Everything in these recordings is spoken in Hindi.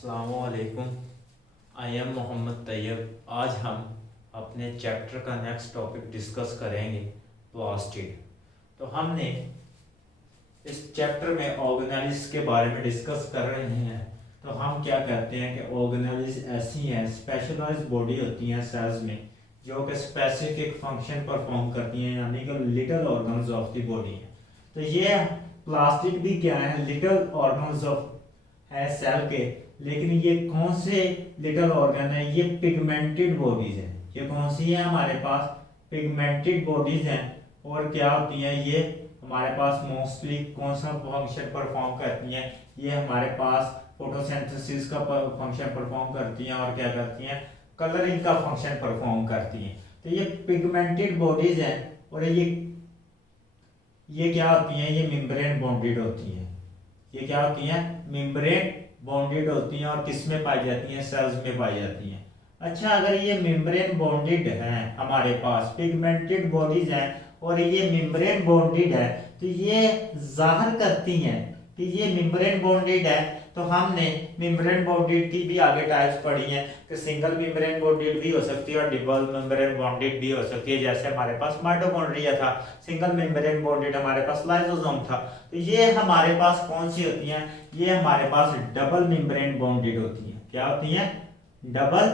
अस्सलामुअलैकुम। I am Mohammad Tayyab. आज हम अपने चैप्टर का नेक्स्ट टॉपिक डिस्कस करेंगे, प्लास्टिड। तो हमने इस चैप्टर में ऑर्गेनेल्स के बारे में डिस्कस कर रहे हैं। तो हम क्या कहते हैं कि ऑर्गेनेल्स ऐसी हैं, स्पेशलाइज्ड बॉडी होती हैं सेल्स में, जो कि स्पेसिफिक फंक्शन परफॉर्म करती हैं, यानी कि little organs of the body हैं। तो ये प्लास्टिड भी क्या है, लिटिल ऑर्गन्स ऑफ है सेल के। लेकिन ये कौन से लिटिल ऑर्गन है, ये पिगमेंटेड बॉडीज हैं। ये कौन सी है हमारे पास, पिगमेंटेड बॉडीज हैं। और क्या होती हैं ये हमारे पास, मोस्टली कौन सा फंक्शन परफॉर्म करती हैं, ये हमारे पास फोटोसिंथेसिस का फंक्शन परफॉर्म करती हैं। और क्या करती हैं, कलरिंग का फंक्शन परफॉर्म करती हैं। तो ये पिगमेंटेड बॉडीज हैं। और ये क्या होती हैं, ये मेम्ब्रेन बॉन्डेड होती हैं। ये क्या होती हैं, मेम्ब्रेन बॉन्डेड होती हैं। और किस में पाई जाती हैं, सेल्स में पाई जाती हैं। अच्छा, अगर ये मेम्ब्रेन बॉन्डेड हैं, हमारे पास पिगमेंटेड बॉडीज हैं और ये मेम्ब्रेन बॉन्डेड है, तो ये जाहिर करती हैं कि ये मेम्ब्रेन बॉन्डेड है। तो हमने मेम्ब्रेन बॉन्डेड की भी आगे टाइप्स पढ़ी हैं कि सिंगल मेम्ब्रेन बॉन्डेड भी हो सकती है और डबल मेम्ब्रेन बॉन्डेड भी हो सकती है। जैसे हमारे पास माइटोकॉन्ड्रिया था, सिंगल मेम्ब्रेन बॉन्डेड, हमारे पास लाइसोसोम था। तो ये हमारे पास कौन सी होती हैं, ये हमारे पास डबल मेम्ब्रेन बॉन्डेड होती हैं। क्या होती हैं, डबल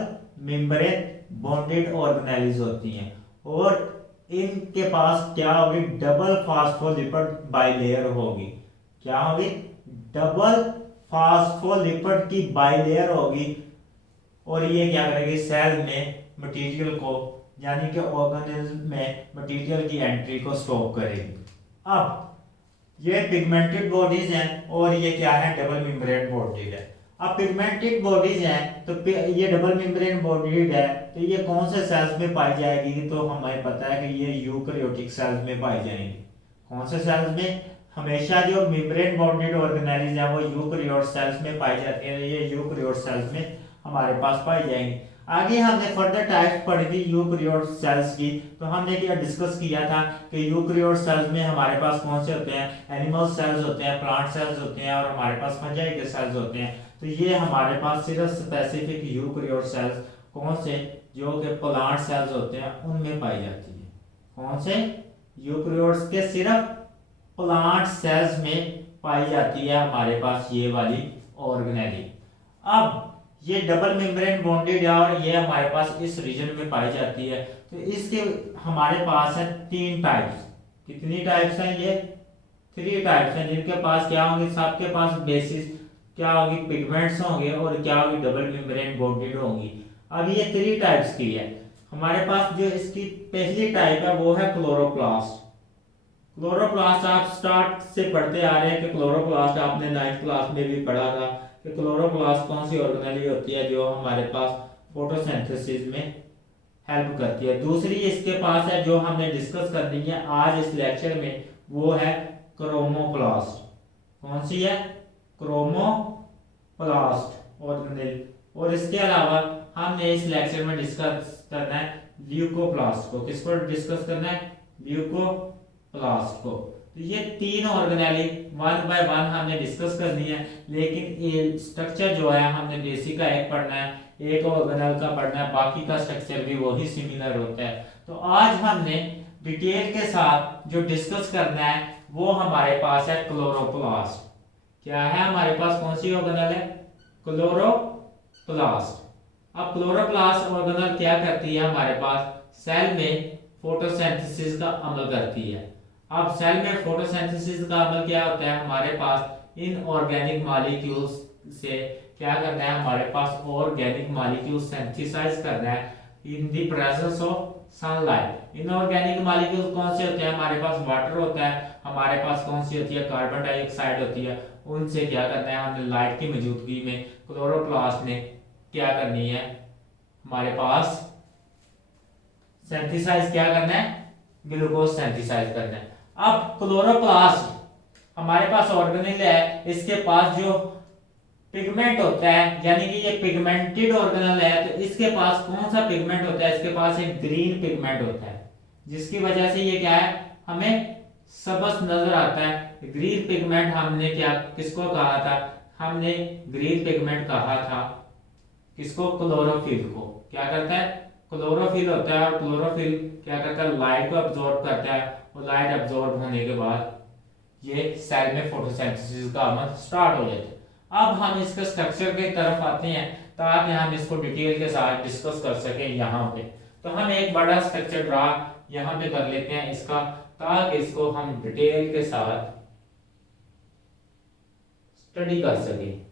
मेम्ब्रेन बॉन्डेड ऑर्गेनेल्स होती हैं। और इनके पास क्या होगी, डबल फास्फोलिपिड बाइलेयर होगी। क्या होगी, डबल फास्फोलिपिड की बाइलेयर होगी। और ये क्या करेगी, सेल में मटेरियल को, यानी कि ऑर्गेनेल्स में मटेरियल की एंट्री को स्टॉप करेगी। अब ये पिगमेंटेड बॉडीज हैं और ये क्या है, डबल मेम्ब्रेन बॉडीज है। अब पिगमेंटेड बॉडीज हैं तो ये डबल मेम्ब्रेन बॉडीज है, तो ये कौन से सेल्स में पाई जाएगी, तो हमें पता है कि ये यूकैरियोटिक सेल्स में पाई जाएंगी। कौन से सेल्स में, हमेशा जो मेम्ब्रेन बॉन्डेड ऑर्गेनेल्स हैं वो यूकैरियोट सेल्स में पाई जाती हैं। ये यूकैरियोट सेल्स में हमारे पास पाई जाएंगी। आगे हमने फर्दर टाइप्स पढ़ी थी यूकैरियोट सेल्स की। तो हमने क्या डिस्कस किया था कि यूकैरियोट सेल्स में हमारे पास कौन से होते हैं, एनिमल सेल्स होते हैं, प्लांट सेल्स होते हैं, और हमारे पास फंजाई के सेल्स होते हैं। तो ये हमारे पास सिर्फ स्पेसिफिक यूकैरियोट सेल्स कौन से, जो कि प्लांट सेल्स होते हैं, उनमें पाई जाती है। कौन से, यूकैरियोट्स के सिर्फ प्लांट सेल्स में पाई जाती है हमारे पास ये वाली ऑर्गेनेली। अब ये डबल मेम्ब्रेन बॉन्डेड है और ये हमारे पास इस रीजन में पाई जाती है। तो इसके हमारे पास है 3 टाइप्स। कितनी टाइप्स हैं, ये 3 टाइप्स हैं, जिनके पास क्या होंगे, सबके पास बेसिस क्या होगी, पिगमेंट्स होंगे और क्या होगी, डबल मेम्ब्रेन बॉन्डेड होंगी। अब ये 3 टाइप्स की है। हमारे पास जो इसकी पहली टाइप है वो है क्लोरोप्लास्ट। क्लोरोप्लास्ट आप स्टार्ट से पढ़ते आ रहे हैं कि क्लोरोप्लास्ट आपने 9th क्लास में भी पढ़ा था कि क्लोरोप्लास्ट कौन सी ऑर्गेनेली होती है, जो हमारे पास फोटोसिंथेसिस में हेल्प करती है। दूसरी इसके पास है जो हमने डिस्कस करनी है आज इस लेक्चर में, वो है क्रोमोप्लास्ट। कौन सी है, क्रोमोप्लास्ट ऑर्गेनेल। और इसके अलावा हमने इस लेक्चर में डिस्कस करना है ल्यूकोप्लास्ट को। किसको डिस्कस करना है, ल्यूकोप्लास्ट को। तो ये 3 ऑर्गेनेली 1 बाय 1 हमने डिस्कस करनी है। लेकिन ये स्ट्रक्चर जो है हमने बेसिक का एक पढ़ना है, एक ऑर्गेनेल का पढ़ना है, बाकी का स्ट्रक्चर भी वही सिमिलर होता है। तो आज हमने डिटेल के साथ जो डिस्कस करना है वो हमारे पास है क्लोरोप्लास्ट। क्या है हमारे पास, कौन सी ऑर्गेनेल है, क्लोरोप्लास्ट। अब क्लोरोप्लास्ट ऑर्गेनेल क्या करती है, हमारे पास सेल में फोटोसिंथेसिस का अमल करती है। अब सेल में फोटोसिंथेसिस का अमल क्या होता है, हमारे पास इन ऑर्गेनिक मॉलिक्यूल्स से क्या करना है, हमारे पास ऑर्गेनिक मॉलिक्यूल सिंथेसाइज करना है in the presence of sunlight. Inorganic molecule कौन से होते हैं, हमारे पास वाटर होता है, हमारे पास कौन सी होती है, कार्बन डाइऑक्साइड होती है। उनसे क्या करना है, हमने लाइट की मौजूदगी में क्लोरोप्लास्ट ने क्या करनी है, हमारे पास सिंथेसाइज क्या करना है, ग्लूकोज सिंथेसाइज करना है। अब क्लोरोप्लास्ट हमारे पास ऑर्गेनेल है, इसके पास जो पिगमेंट होता है, यानी कि ये पिगमेंटेड ऑर्गेनेल है, तो इसके पास कौन सा पिगमेंट होता है, इसके पास एक ग्रीन पिगमेंट होता है, जिसकी वजह से ये क्या है, हमें सबस नजर आता है। ग्रीन पिगमेंट हमने क्या किसको कहा था, हमने ग्रीन पिगमेंट कहा था किसको, क्लोरोफिल को। क्या करता है, क्लोरोफिल होता है, और क्लोरोफिल क्या करता है, लाइट को अब्जॉर्ब करता है, और लाइट अब्जॉर्ब होने के बाद ये सेल में फोटोसिंथेसिस का अमल स्टार्ट हो जाता है। अब हम इसके स्ट्रक्चर की तरफ आते हैं ताकि हम इसको डिटेल के साथ डिस्कस कर सकें यहाँ पे। तो हम एक बड़ा स्ट्रक्चर ड्रा यहाँ पे कर लेते हैं इसका, ताकि इसको हम डिटेल के साथ स्टडी कर सकें।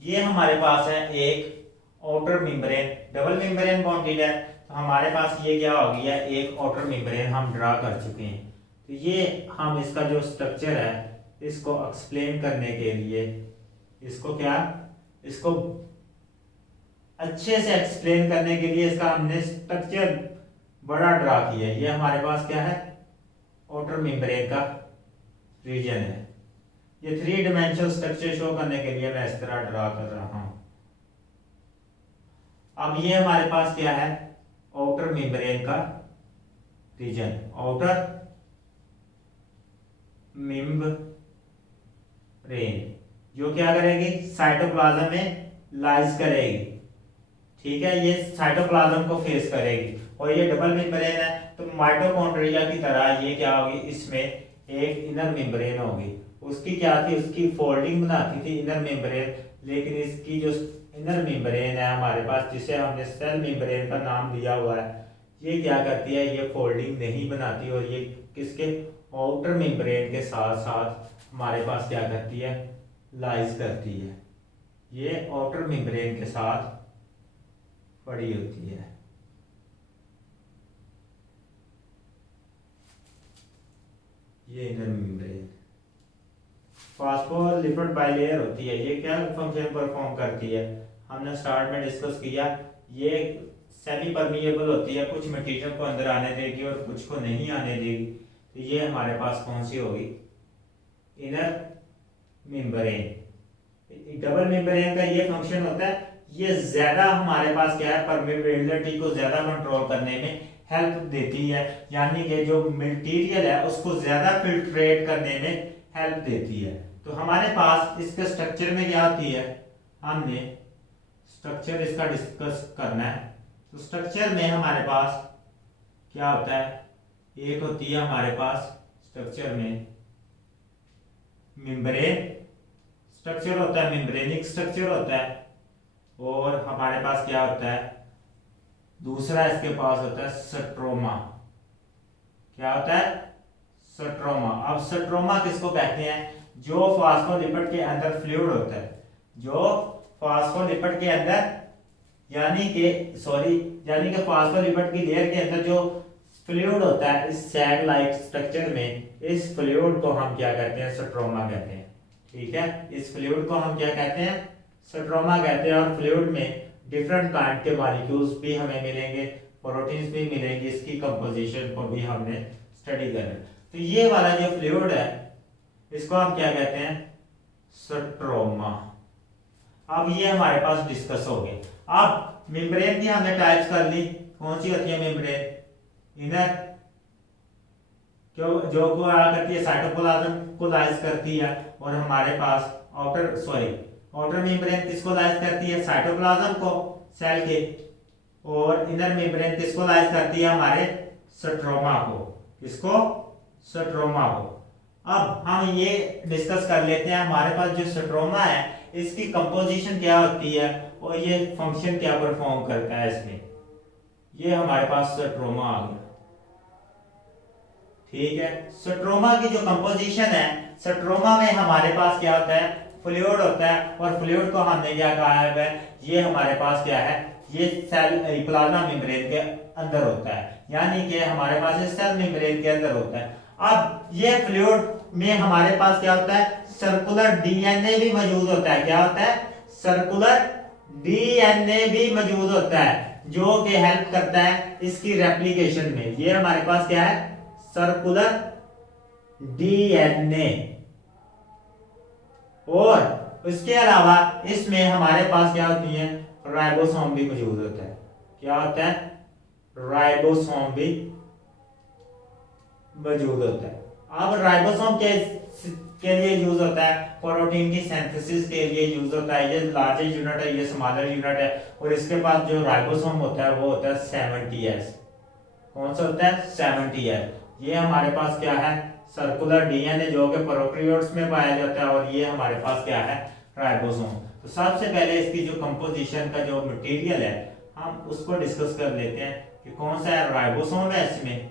ये हमारे पास है एक outer membrane, double membrane bonded है, तो हमारे पास ये क्या हो गया, एक आउटर मेम्ब्रेन हम ड्रा कर चुके हैं। तो ये हम इसका जो स्ट्रक्चर है इसको एक्सप्लेन करने के लिए इसको अच्छे से एक्सप्लेन करने के लिए इसका हमने स्ट्रक्चर बड़ा ड्रा किया है। ये हमारे पास क्या है, आउटर मेम्ब्रेन का रीजन है। ये 3 डायमेंशनल स्ट्रक्चर शो करने के लिए मैं इस तरह ड्रा कर रहा हूं। अब ये हमारे पास क्या है, आउटर मेम्ब्रेन का रीजन, आउटर मेम्ब्रेन जो क्या करेगी, साइटोप्लाज्म में लाइज करेगी। ठीक है, ये साइटोप्लाज्म को फेस करेगी, और ये डबल मेम्ब्रेन है तो माइटोकॉन्ड्रिया की तरह ये क्या होगी, इसमें एक इनर मेम्ब्रेन होगी। उसकी क्या थी, उसकी फोल्डिंग बनाती थी इनर मेम्ब्रेन, लेकिन इसकी जो इनर मेम्ब्रेन है हमारे पास, जिसे हमने सेल मेम्ब्रेन का नाम दिया हुआ है, ये क्या करती है, ये फोल्डिंग नहीं बनाती, और ये किसके, आउटर मेम्ब्रेन के साथ साथ हमारे पास क्या करती है, लाइज करती है। ये आउटर मेम्ब्रेन के साथ पड़ी होती है। ये इनर मेम्ब्रेन फॉस्फोलिपिड बाइलेयर होती है। ये क्या फंक्शन परफॉर्म करती है, हमने स्टार्ट में डिस्कस किया। ये सेमी परमिएबल होती है, कुछ मटेरियल को अंदर आने देगी और कुछ को नहीं आने देगी। तो ये हमारे पास कौन सी होगी, इनर मेम्ब्रेन। डबल मेम्ब्रेन का ये फंक्शन होता है, ये ज्यादा हमारे पास क्या है, परमेबिलिटी को ज्यादा कंट्रोल करने में हेल्प देती है, यानी कि जो मटेरियल है उसको ज्यादा फिल्ट्रेट करने में हेल्प देती है। तो हमारे पास इसके स्ट्रक्चर में क्या होती है, हमने स्ट्रक्चर इसका डिस्कस करना है। तो स्ट्रक्चर में हमारे पास क्या होता है, एक होती है हमारे पास स्ट्रक्चर में मेम्ब्रेन स्ट्रक्चर होता है, मेम्ब्रेनिक स्ट्रक्चर होता है, और हमारे पास क्या होता है, दूसरा इसके पास होता है स्ट्रोमा। क्या होता है, स्ट्रोमा। अब स्ट्रोमा किसको कहते हैं, जो फॉस्फोलिपिड के अंदर फ्लूइड होता है, जो फॉस्फोलिपिड के अंदर यानी कि फॉस्फोलिपिड की लेयर के अंदर जो फ्लूइड होता है, इस सैग लाइक स्ट्रक्चर में, इस फ्लूइड को हम क्या कहते हैं, स्ट्रोमा कहते हैं। ठीक है, इस फ्लूइड को हम क्या कहते हैं, स्ट्रोमा कहते हैं। और फ्लूइड में डिफरेंट काइंड के मॉलिक्यूल्स भी हमें मिलेंगे, प्रोटीन्स भी मिलेंगे, इसकी कंपोजिशन को भी हमने स्टडी करना। तो ये वाला जो फ्लूइड है इसको हम क्या कहते हैं, स्ट्रोमा। अब ये हमारे पास डिस्कस हो गए। अब मेम्ब्रेन की हमने टाइप्स कर ली, कौन सी होती है मेम्ब्रेन, इनर जो को करती है, साइटोप्लाज्म को लाइज करती है, और हमारे पास आउटर मेम्ब्रेन किसको लाइज करती है, साइटोप्लाज्म को सेल के, और इनर मेम्ब्रेन किसको लाइज करती है, हमारे स्ट्रोमा को। किसको, स्ट्रोमा को। अब हम ये डिस्कस कर लेते हैं, हमारे पास जो स्ट्रोमा है इसकी कंपोजिशन क्या होती है और ये फंक्शन क्या परफॉर्म करता है इसमें। ये हमारे पास स्ट्रोमा आ गया। ठीक है, स्ट्रोमा की जो कंपोजिशन है, स्ट्रोमा में हमारे पास क्या होता है, फ्लूइड होता है, और फ्लूइड को हमने क्या कहा है, ये हमारे पास क्या है, ये सेल प्लाज्मा मेम्ब्रेन के अंदर होता है, यानी कि हमारे पास सेल मेम्ब्रेन के अंदर होता है। अब ये फ्लूइड में हमारे पास क्या होता है, सर्कुलर डीएनए भी मौजूद होता है। क्या होता है, सर्कुलर डीएनए भी मौजूद होता है, जो कि हेल्प करता है इसकी रेप्लिकेशन में। ये हमारे पास क्या है, सर्कुलर डीएनए। और इसके अलावा इसमें हमारे पास क्या होती है, राइबोसोम भी मौजूद होता है। क्या होता है, राइबोसोम भी मौजूद होता है। अब राइबोसोम के लिए यूज होता है, प्रोटीन की सिंथेसिस के लिए यूज होता है। ये लार्जेस्ट यूनिट है, ये स्मॉलर यूनिट है, और इसके पास जो राइबोसोम होता है वो होता है 70S। कौन सा होता है? 70S। ये हमारे पास क्या है? सर्कुलर डीएनए जो कि प्रोकैरियोट्स में पाया जाता है, और ये हमारे पास क्या है? राइबोसोम। तो सबसे पहले इसकी जो कंपोजिशन का जो मटेरियल है हम उसको डिस्कस कर लेते हैं कि कौन सा है राइबोसोम है। इसमें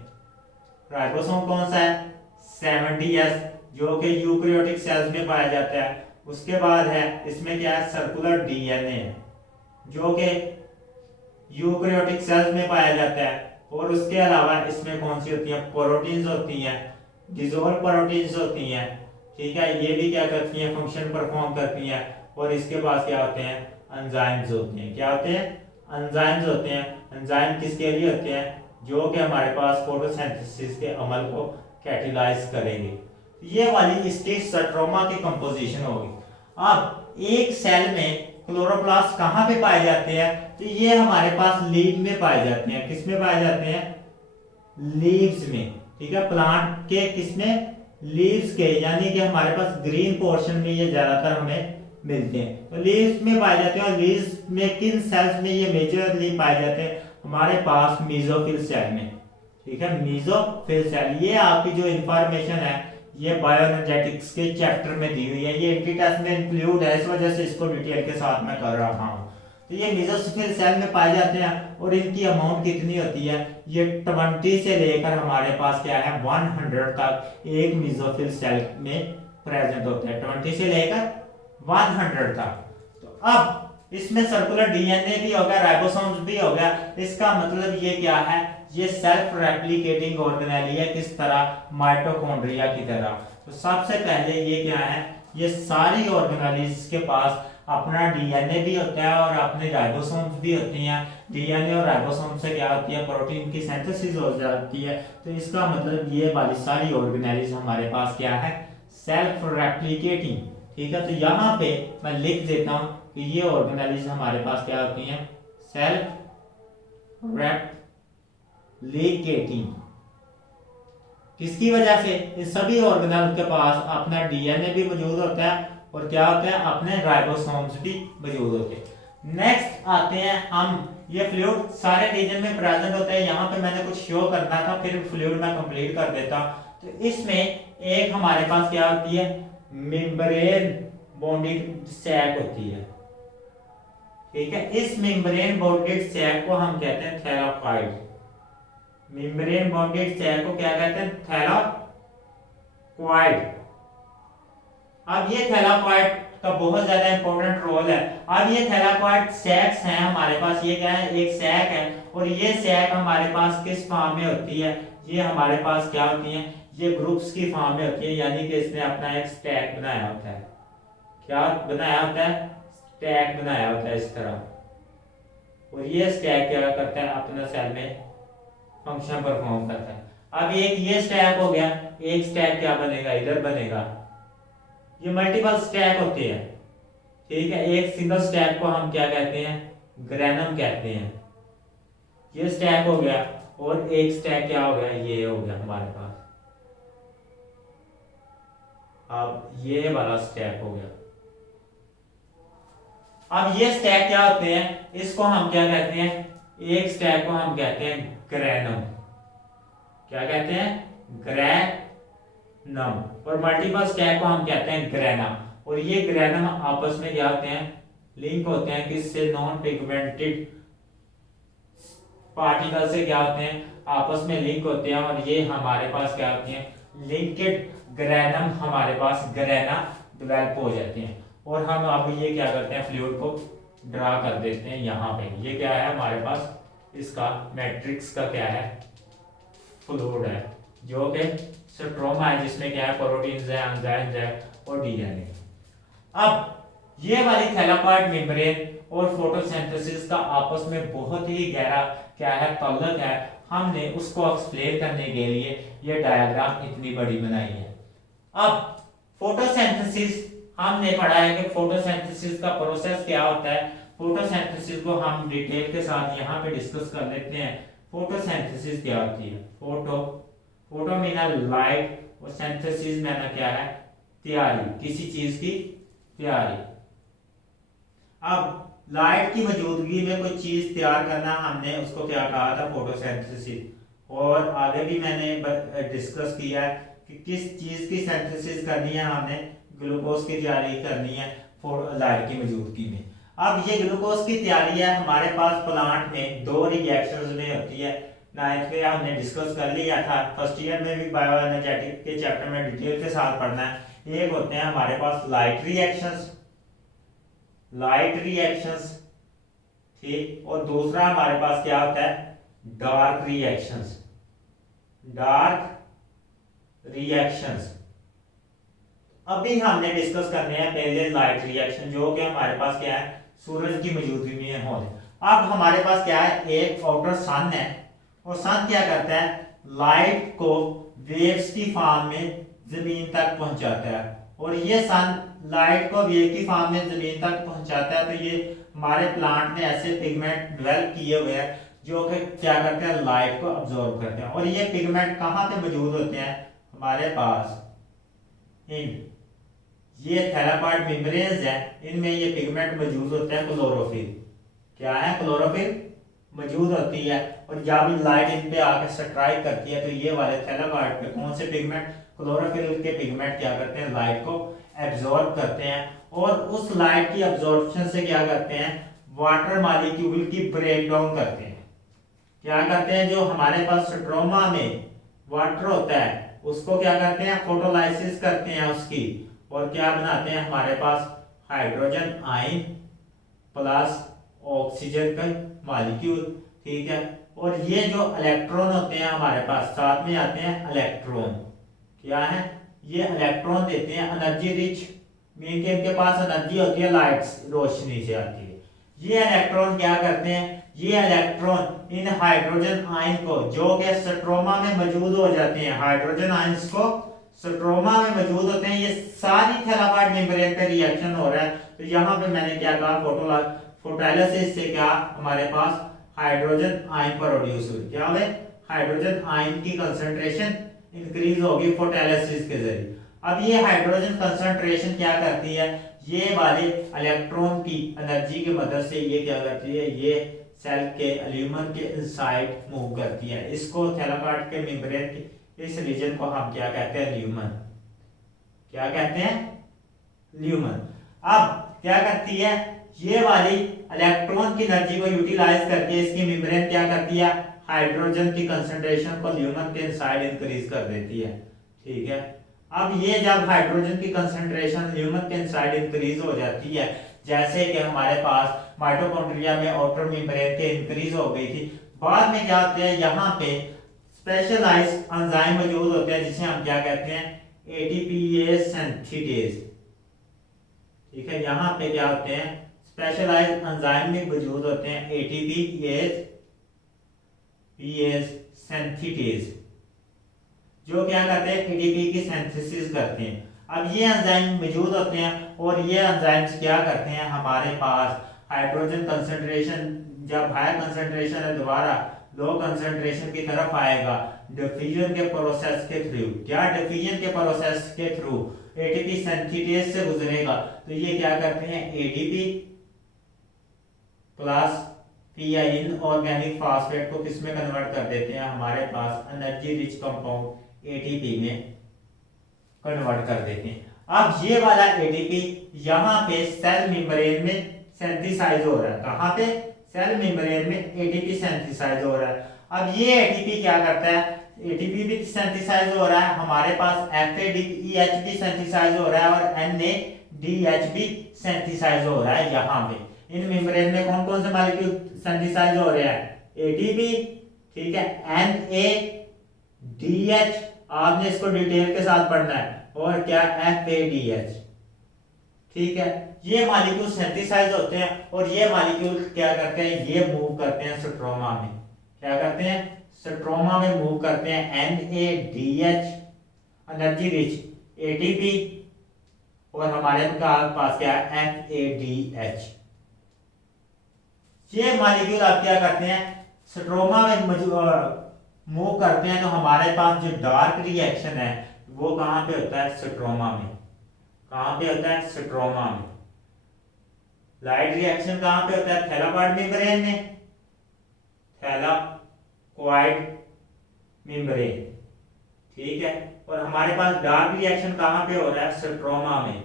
राइबोसोम कौन सा है? 70S, जो कि यूकेरियोटिक सेल्स में पाया जाता है। उसके बाद है इसमें क्या है? सर्कुलर डीएनए, जो कि यूकेरियोटिक सेल्स में पाया जाता है। और उसके अलावा इसमें कौन सी होती है? प्रोटीन्स होती हैं, डिसॉल्व प्रोटीन्स होती हैं, ठीक है। ये भी क्या करती हैं? फंक्शन परफॉर्म करती हैं। और इसके पास क्या होते हैं? एंजाइम्स होते हैं। क्या होते हैं? एंजाइम्स होते हैं। एंजाइम किसके लिए होते हैं? जो कि हमारे पास फोटोसिंथेसिस के अमल को कैटेलाइज करेंगे। ये वाली इसकी स्ट्रोमा की कंपोजिशन होगी। अब एक सेल में क्लोरोप्लास्ट कहाँ पे पाए जाते हैं? तो ये हमारे पास लीफ में पाए जाते हैं। किस में पाए जाते हैं? लीव्स में, ठीक है। प्लांट के किसमें? लीव्स के, यानी कि हमारे पास ग्रीन पोर्शन में ये ज्यादातर हमें मिलते हैं। तो लीव्स में पाए जाते हैं। और लीव्स में किन सेल्स में ये मेजरली पाए जाते हैं? हमारे पास मेसोफिल सेल में, ठीक है। मेसोफिल सेल, ये आपकी जो इंफॉर्मेशन है ये बायोएनर्जेटिक्स के चैप्टर में दी हुई है। ये एंटी टेस्ट में इंक्लूड है, इस वजह से इसको डिटेल के साथ मैं कर रहा हूँ। तो ये मेसोफिल सेल में पाए जाते हैं। और इनकी अमाउंट कितनी होती है? ये 20 से लेकर हमारे पास क्या है? 100 तक एक मेसोफिल सेल में प्रेजेंट होते हैं, 20 से लेकर 100 तक। तो अब इसमें सर्कुलर डीएनए भी हो गया, राइबोसोम्स भी हो गया। इसका मतलब ये क्या है? ये सेल्फ रेप्लिकेटिंग ऑर्गेनेली है। किस तरह? माइटोकॉन्ड्रिया की तरह। तो सबसे पहले ये क्या है? ये सारी ऑर्गेनेलीज के पास अपना डीएनए भी होता है और अपने राइबोसोम्स भी होती हैं। डीएनए और राइबोसोम से क्या होती है? प्रोटीन की सिंथेसिस हो जाती है। तो इसका मतलब ये वाली सारी ऑर्गेनेलीज हमारे पास क्या है? सेल्फ रेप्लिकेटिंग, ठीक है। तो यहाँ पे मैं लिख देता हूँ कि ये ऑर्गेनेलीज हमारे पास क्या होती हैं? Self replicating. किसकी वजह से? इन सभी ऑर्गेनेल के पास अपना डीएनए भी मौजूद होता है और क्या होता है? अपने राइबोसोम्स भी मौजूद होते हैं। नेक्स्ट आते हैं हम, ये फ्लूइड सारे रीजन में प्रेजेंट होता है। यहाँ पे मैंने कुछ शो करना था, फिर फ्लूइड मैं कंप्लीट कर देता। तो इसमें एक हमारे पास क्या होती है? मेम्ब्रेन बॉन्डेड सैक होती है, ठीक है। इस मेम्ब्रेन बॉन्डेड सैक को हम कहते हैं थैलाकॉइड। मेम्ब्रेन बॉन्डेड सैक को क्या कहते हैं? थैलाकॉइड। अब ये थैलाकॉइड का बहुत ज्यादा इंपॉर्टेंट रोल है। अब ये थैलाकॉइड सैक्स हैं हमारे पास। ये क्या है? एक सैक है। और ये सैक हमारे पास किस फॉर्म में होती है? ये हमारे पास क्या होती है? ये ग्रुप्स की फॉर्म में होती है, यानी कि इसने अपना एक स्टैक बनाया होता है। क्या बनाया होता है? स्टैक बनाया होता है इस तरह। और ये स्टैक क्या करता है? अपना सेल में फंक्शन परफॉर्म करता है। अब एक ये स्टैक हो गया, एक स्टैक क्या बनेगा? इधर बनेगा। ये मल्टीपल स्टैक होते हैं, ठीक है। एक सिंगल स्टैक को हम क्या कहते हैं? ग्रेनम कहते हैं। ये स्टैक हो गया। और एक स्टैक क्या हो गया? ये हो गया हमारे पास। अब ये वाला स्टैक हो गया। अब ये स्टैक क्या होते हैं? इसको हम क्या कहते हैं? एक स्टैक को हम कहते हैं ग्रेनम। क्या कहते हैं? ग्रेनम। और मल्टीपल स्टैक को हम कहते हैं ग्रेना। और ये ग्रेनम आपस में क्या होते हैं? लिंक होते हैं। किससे? नॉन पिगमेंटेड पार्टिकल से क्या होते हैं? आपस में लिंक होते हैं। और ये हमारे पास क्या होती हैं? लिंकेड ग्रेनम हमारे पास ग्रेना डेवलप हो जाते हैं। और हम अब ये क्या करते हैं? फ्लूइड को ड्रा कर देते हैं यहाँ पे। ये क्या है हमारे पास? इसका मैट्रिक्स का क्या है? फ्लूइड है, जो कि स्ट्रोमा है, जिसमें क्या है? प्रोटीन्स है, एंजाइम्स है और डीएनए। अब ये वाली थैलाकॉइड मेम्ब्रेन और फोटोसिंथेसिस का आपस में बहुत ही गहरा क्या है? ताल्लुक है। हमने उसको एक्सप्लेन करने के लिए ये डायग्राम इतनी बड़ी बनाई है। अब फोटोसिंथेसिस हमने पढ़ा है कि फोटोसिंथेसिस का प्रोसेस क्या होता है। फोटोसिंथेसिस को हम डिटेल के साथ यहाँ पे डिस्कस कर लेते हैं। फोटोसिंथेसिस क्या होती है? फोटो मीना लाइट और सिंथेसिस मैंने क्या है तैयारी, किसी चीज की तैयारी। अब लाइट की मौजूदगी में कोई चीज तैयार करना, हमने उसको क्या कहा था, फोटोसिंथेसिस। और आगे भी मैंने डिस्कस किया है कि किस चीज की सिंथेसिस करनी है, हमने ग्लूकोज की तैयारी करनी है लाइट की मौजूदगी में। अब ये ग्लूकोज की तैयारी है हमारे पास प्लांट में दो रिएक्शंस में होती है। नाइन्थ में हमने डिस्कस कर लिया था, फर्स्ट ईयर में भी बायो एनर्जेटिक के चैप्टर में डिटेल के साथ पढ़ना है। एक होते हैं हमारे पास लाइट रिएक्शंस, ठीक, और दूसरा हमारे पास क्या होता है, डार्क रिएक्शंस। अभी हमने डिस्कस करने हैं पहले लाइट रिएक्शन, जो कि हमारे पास क्या है, सूरज की मौजूदगी में हो। अब हमारे पास क्या है, एक आउटर सन है, और सन क्या करता है, लाइट को वेव्स की फॉर्म में जमीन तक पहुंचाता है। और ये सन लाइट को वेव की फॉर्म में जमीन तक पहुंचाता है। तो ये हमारे प्लांट ने ऐसे पिगमेंट डेवलप किए हुए हैं जो कि क्या करते हैं, लाइट को अब्जॉर्ब करते हैं। और ये पिगमेंट कहाँ पे मौजूद होते हैं, हमारे पास इन ये थैलाकॉइड मेम्ब्रेन्स है, इनमें ये पिगमेंट मौजूद होते हैं। क्लोरोफिल क्या है, क्लोरोफिल मौजूद होती है। और जब लाइट इन पे आके स्ट्राइक करती है तो ये वाले थैलाकॉइड पे कौन से पिगमेंट, क्लोरोफिल के पिगमेंट क्या करते हैं, लाइट को एब्जॉर्ब करते हैं। और उस लाइट की एब्जॉर्प्शन से क्या करते हैं, वाटर मॉलिक्यूल की ब्रेक डाउन करते हैं। क्या करते हैं, जो हमारे पास स्ट्रोमा में वाटर होता है उसको क्या करते हैं, फोटोलाइसिस करते हैं उसकी, और क्या बनाते हैं, हमारे पास हाइड्रोजन आयन प्लस ऑक्सीजन का मॉलिक्यूल, ठीक है। और ये जो इलेक्ट्रॉन होते हैं हमारे पास साथ में आते हैं इलेक्ट्रॉन, क्या है, ये इलेक्ट्रॉन देते हैं एनर्जी रिच, मीन के इनके पास एनर्जी होती है लाइट रोशनी से आती है। ये इलेक्ट्रॉन क्या करते हैं, ये इलेक्ट्रॉन इन हाइड्रोजन आयन को जो कि स्ट्रोमा में मौजूद हो जाते हैं, हाइड्रोजन आयंस को स्ट्रोमा में मौजूद होते हैं, ये सारी थैलाकॉइड मेम्ब्रेन पे रिएक्शन हो रहा है। तो यहाँ पे मैंने क्या कहा, फोटोलाइसिस से क्या हमारे पास हाइड्रोजन आयन प्रोड्यूस हुई, क्या है, हाइड्रोजन आयन की कंसंट्रेशन इंक्रीज होगी फोटोलाइसिस के जरिए। अब ये हाइड्रोजन कंसंट्रेशन क्या करती है, ये वाले इलेक्ट्रॉन की एनर्जी की मदद से ये क्या करती है, ये सेल के ल्यूमन के इनसाइड मूव करती है। इसको थैलाकॉइड के मेम्ब्रेन की इस रीजन को हम क्या कहते हैं, ल्यूमन, क्या कहते हैं, ल्यूमन। अब क्या करती है, ये वाली इलेक्ट्रॉन की एनर्जी को यूटिलाइज करके इसकी मेम्ब्रेन क्या करती है, हाइड्रोजन की कंसंट्रेशन को ल्यूमन के इनसाइड इंक्रीज कर देती है, ठीक है। अब ये जब हाइड्रोजन की कंसंट्रेशन ल्यूमन के इनसाइड इंक्रीज हो जाती है, जैसे कि हमारे पास माइटोकॉन्ड्रिया में आउटर मेम्ब्रेन के इंक्रीज हो गई थी, बाद में क्या होते हैं, यहाँ पे स्पेशलाइज्ड एंजाइम मौजूद होते हैं जिसे हम क्या कहते हैं, एटीपीएज सिंथेटेज, ठीक है। यहाँ पे क्या होते हैं, स्पेशलाइज्ड एंजाइम में मौजूद होते हैं एटीपीएज सिंथेटेज, जो क्या करते हैं, एटीपी की सिंथेसिस करते हैं। अब ये एंजाइम मौजूद होते हैं और ये एंजाइम्स क्या करते हैं, हमारे पास हाइड्रोजन कंसंट्रेशन जब हाई कंसंट्रेशन है दोबारा लो कंसंट्रेशन की तरफ आएगा डिफ्यूजन के प्रोसेस के थ्रू, क्या डिफ्यूजन के प्रोसेस के थ्रू एटीपी सिंथेटेज से गुजरेगा। तो ये क्या करते हैं, ATP plus pi in organic phosphate को किस में कन्वर्ट कर देते हैं, हमारे पास एनर्जी रिच कंपाउंड एटीपी में कन्वर्ट कर देते हैं। अब ये वाला एटीपी यहाँ पे सेल मेम्ब्रेन में सिंथेसाइज हो रहा है, कहाँ पे, सेल मेम्ब्रेन में एटीपी सिंथेसाइज हो रहा है। अब ये एटीपी क्या करता है, एटीपी भी सिंथेसाइज हो रहा है, हमारे पास एफएडीएच भी सिंथेसाइज हो रहा है और एनएडीएच भी सिंथेसाइज हो रहा है। यहाँ पे इन मेम्ब्रेन में कौन कौन से मॉलिक्यूल सिंथेसाइज हो रहे हैं, एटीपी, ठीक है, एनएडीएच, आपने इसको डिटेल के साथ पढ़ना है, और क्या, एफएडीएच, ठीक है। ये मॉलिक्यूल सिंथेसाइज होते हैं और ये मॉलिक्यूल क्या करते हैं, ये मूव करते हैं स्ट्रोमा में, क्या करते हैं, स्ट्रोमा में मूव करते हैं, एनएडीएच एनर्जी रिच एटीपी और हमारे पास क्या है, एफएडीएच। ये मॉलिक्यूल आप क्या करते हैं, स्ट्रोमा में मूव करते हैं तो हमारे पास जो डार्क रिएक्शन है वो कहाँ पे होता है, स्ट्रोमा में। कहाँ पे होता है, स्ट्रोमा में। लाइट रिएक्शन कहाँ पे होता है, थैलाकॉइड मेम्ब्रेन में, थैलाकॉइड मेम्ब्रेन, ठीक है। और हमारे पास डार्क रिएक्शन कहाँ पे हो रहा है, स्ट्रोमा में।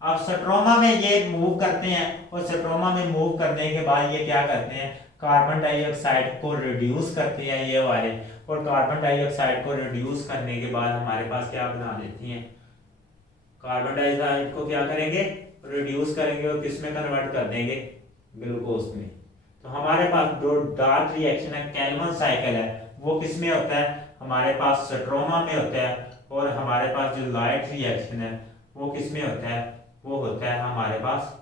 अब स्ट्रोमा में ये मूव करते हैं और स्ट्रोमा में मूव करने के बाद ये क्या करते हैं, कार्बन डाइऑक्साइड को रिड्यूस करते हैं ये वाले, और कार्बन डाइऑक्साइड को रिड्यूस करने के बाद हमारे पास क्या बना देती हैं, कार्बन डाइऑक्साइड को क्या करेंगे, रिड्यूस करेंगे और किस में कन्वर्ट कर देंगे, ग्लूकोज में। तो हमारे पास जो डार्क रिएक्शन है, कैल्मन साइकिल है, वो किस में होता है, हमारे पास स्ट्रोमा में होता है। और हमारे पास जो लाइट रिएक्शन है वो किस में होता है, वो होता है हमारे पास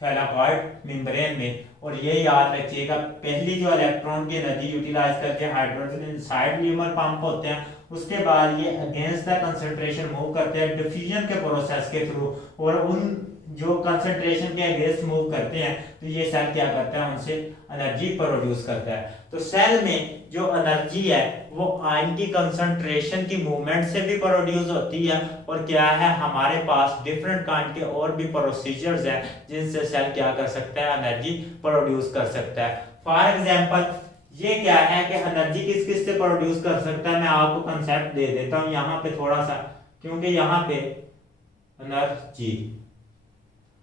थैलाकॉइड मेम्ब्रेन में। और ये याद रखिएगा, पहली जो इलेक्ट्रॉन की एनर्जी यूटिलाइज करके हाइड्रोजन इनसाइड ल्यूमर पंप होते हैं, उसके बाद ये अगेंस्ट द कंसंट्रेशन मूव करते हैं डिफ्यूजन के प्रोसेस के थ्रू, और उन जो कंसंट्रेशन के अगेंस्ट मूव करते हैं तो ये सेल क्या करता है, उनसे एनर्जी प्रोड्यूस करता है। तो सेल में जो एनर्जी है वो आयन की कंसंट्रेशन की मूवमेंट से भी प्रोड्यूस होती है, और क्या है, हमारे पास डिफरेंट काइंड के और भी प्रोसीजर्स है जिनसे सेल क्या कर सकता है, एनर्जी प्रोड्यूस कर सकता है। फॉर एग्जांपल ये क्या है कि एनर्जी किस किस से प्रोड्यूस कर सकता है, मैं आपको कंसेप्ट दे देता हूं यहाँ पे थोड़ा सा, क्योंकि यहाँ पे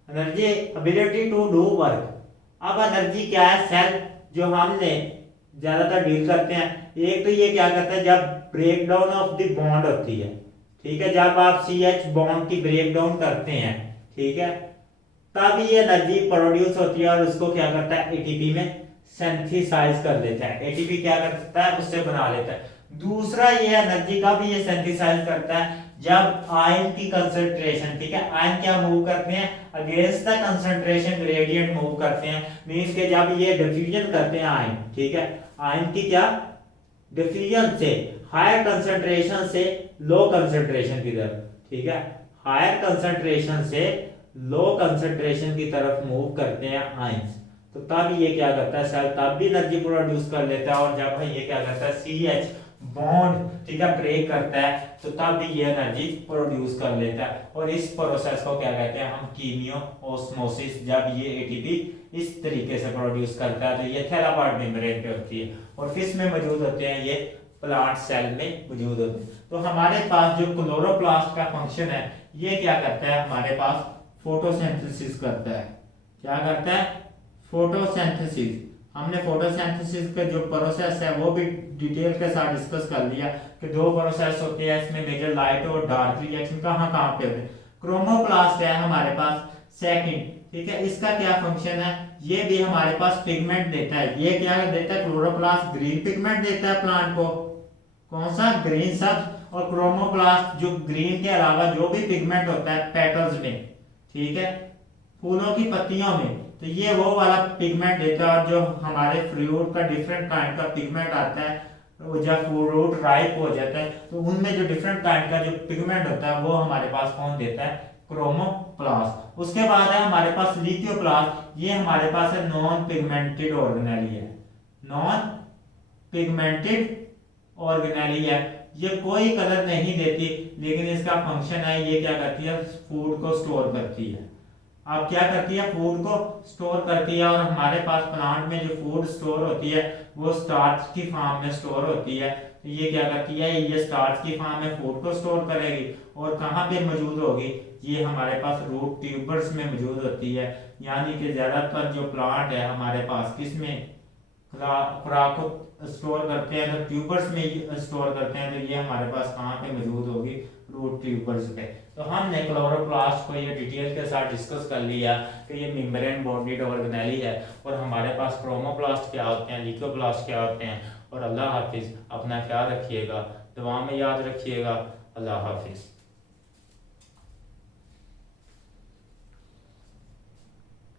energy ability to do work. अब एनर्जी क्या है, सेल जो हमने ज्यादातर डील करते हैं, एक तो ये क्या करता है, जब break down of the bond होती है, ठीक है, जब आप CH बॉन्ड की ब्रेक डाउन करते हैं, ठीक है, तब ये एनर्जी प्रोड्यूस होती है और उसको क्या करता है, ATP में सिंथेसाइज कर लेता है। ATP क्या करता है, उससे बना लेता है। दूसरा ये एनर्जी का भी ये सिंथेसाइज करता है जब आयन की कंसंट्रेशन, ठीक है, आयन क्या मूव करते हैं, against the concentration gradient move करते हैं, मींस के जब ये डिफ्यूजन करते हैं आयन, ठीक है, आयन की क्या, डिफ्यूजन से हायर कंसंट्रेशन से लो कंसंट्रेशन की तरफ, ठीक है, हायर कंसंट्रेशन से लो कंसंट्रेशन की तरफ मूव करते हैं आयंस, तो तब ये क्या करता है, सेल तब भी एनर्जी प्रोड्यूस कर लेता है। और जब ये क्या करता है, CH बॉन्ड, ठीक है, ब्रेक करता है, तो तब भी ये एनर्जी प्रोड्यूस कर लेता है। और इस प्रोसेस को क्या कहते हैं हम, कीमियो ऑस्मोसिस। जब ये ATP इस तरीके से प्रोड्यूस करता है तो ये थैलाकॉइड मेम्ब्रेन पे होती है, और किस में मौजूद होते हैं, ये प्लांट सेल में मौजूद होते हैं। तो हमारे पास जो क्लोरोप्लास्ट का फंक्शन है, ये क्या करता है, हमारे पास फोटोसिंथेसिस करता है। क्या करता है, फोटोसिंथेसिस। हमने फोटोसिंथेसिस का जो प्रोसेस है वो भी डिटेल के साथ डिस्कस कर लिया कि दो प्रोसेस होते हैं इसमें, मेजर लाइट और डार्क रिएक्शन कहाँ कहाँ पे होते हैं। क्रोमोप्लास्ट है हमारे पास सेकंड, ठीक है, इसका क्या फंक्शन है, ये भी हमारे पास पिगमेंट देता है। ये क्या देता है, क्लोरोप्लास्ट ग्रीन पिगमेंट देता है प्लांट को, कौन सा, ग्रीन सब्ज। और क्रोमोप्लास्ट जो ग्रीन के अलावा जो भी पिगमेंट होता है पेटल्स में, ठीक है, फूलों की पत्तियों में, तो ये वो वाला पिगमेंट देता है। और जो हमारे फ्रूट का डिफरेंट काइंड का पिगमेंट आता है, जब फ्रूट राइप हो जाता है तो उनमें जो डिफरेंट काइंड का जो पिगमेंट होता है वो हमारे पास कौन देता है, क्रोमोप्लास्ट। उसके बाद है हमारे पास लिथियोप्लास्ट। ये हमारे पास है नॉन पिगमेंटेड ऑर्गेनेली है, नॉन पिगमेंटेड ऑर्गेनेली है। ये कोई कलर नहीं देती, लेकिन इसका फंक्शन है, ये क्या करती है, फूड को स्टोर करती है। अब क्या करती है, फूड को स्टोर करती है। और हमारे पास प्लांट में जो फूड स्टोर होती है वो स्टार्च की फॉर्म में स्टोर होती है। तो ये क्या करती है, ये स्टार्च की फॉर्म में फूड को स्टोर करेगी। और कहाँ पे मौजूद होगी, ये हमारे पास रूट ट्यूबर्स में मौजूद होती है। यानी कि ज्यादातर जो प्लांट है हमारे पास किसमें, खुराक को स्टोर करते हैं तो ट्यूबर्स में स्टोर करते हैं। तो ये हमारे पास कहाँ पे मौजूद होगी, रूट ट्यूबर्स पे। तो हमने क्लोरोप्लास्ट को ये डिटेल के साथ डिस्कस कर लिया कि ये मेम्ब्रेन बॉन्डेड ऑर्गेनेली है। और हमारे पास क्रोमोप्लास्ट क्या होते हैं, लिथियोप्लास्ट क्या होते हैं। और अल्लाह हाफिज, अपना ख्याल रखिएगा, दुआ में याद रखिएगा। अल्लाह हाफिज।